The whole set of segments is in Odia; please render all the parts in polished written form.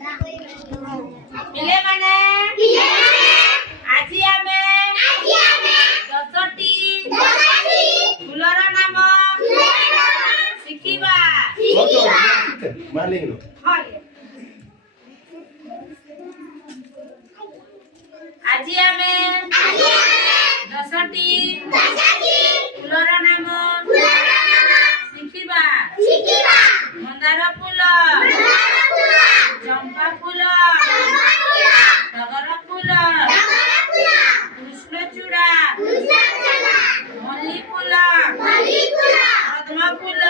ପିଲେ ମାନେ ଆଜି ଆମେ 10ଟି ଫୁଲର ନାମ ଶିଖିବା। ଆଜି ଆମେ 10ଟି ଫୁଲର ନାମ ଶିଖିବା। ମନ୍ଦାର ଫୁଲ, ଚମ୍ପା ଫୁଲ, ଟଗର ଫୁଲ, କୃଷ୍ଣଚୂଡ଼ା, ମଲ୍ଲି ଫୁଲ, ପଦ୍ମ ଫୁଲ,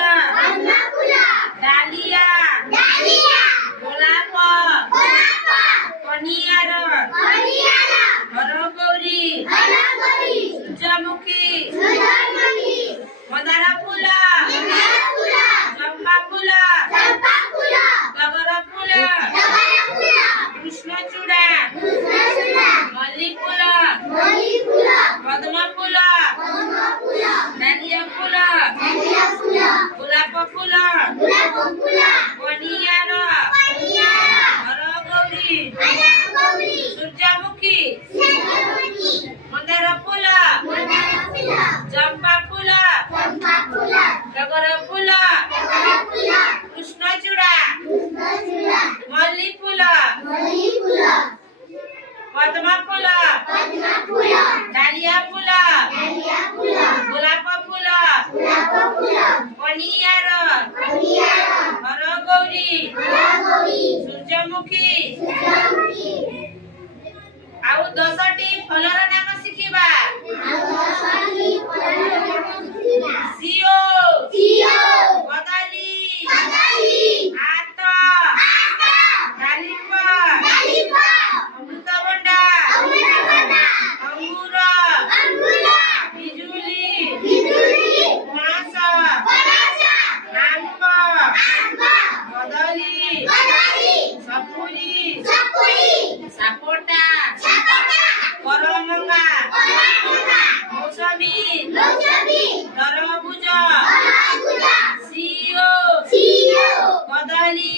ଡାଲିଆ, ଗୋଲାପ, କନିଆର, ହରଗୌରୀ, ସୂର୍ଯ୍ୟମୁଖୀ, ମନ୍ଦାର ଫୁଲ, ଚମ୍ପା ଫୁଲ, ଟଗର ଫୁଲ, କୃଷ୍ଣଚୂଡ଼ା, ମଲ୍ଲି ଫୁଲ, ପଦ୍ମ ଫୁଲ, ଡାଲିଆ ଫୁଲ, ଗୋଲାପ ଫୁଲ, କନିଆର, ହରଗୌରୀ, ସୂର୍ଯ୍ୟମୁଖୀ, ମନ୍ଦାର ଫୁଲ, ଚମ୍ପା ଫୁଲ, ଟଗର ଫୁଲ, କୃଷ୍ଣଚୂଡ଼ା, ମଲ୍ଲି ଫୁଲ, ପଦ୍ମ ଫୁଲ, ଡାଲିଆ ଫୁଲ, ଗୋଲାପ ଫୁଲ, କନିଆର, ହରଗୌରୀ, ସୂର୍ଯ୍ୟମୁଖୀ। ଆଉ 10ଟି ଫଳର ନାମ ଶିଖିବା। ସିଓ, କଦଳୀ, ଆତ, ଡାଳିମ୍ବ, ଅମୃତଭଣ୍ଡା, ଅଙ୍ଗୁର, ପିଜୁଳି, ପଣସ, ଆମ୍ବ, କଦଳୀ, ସପୁରୀ, ସାପଟା, କରମଙ୍ଗା, ମୌସମୀ, ତରଭୁଜ, ସିଓ, କଦଳୀ,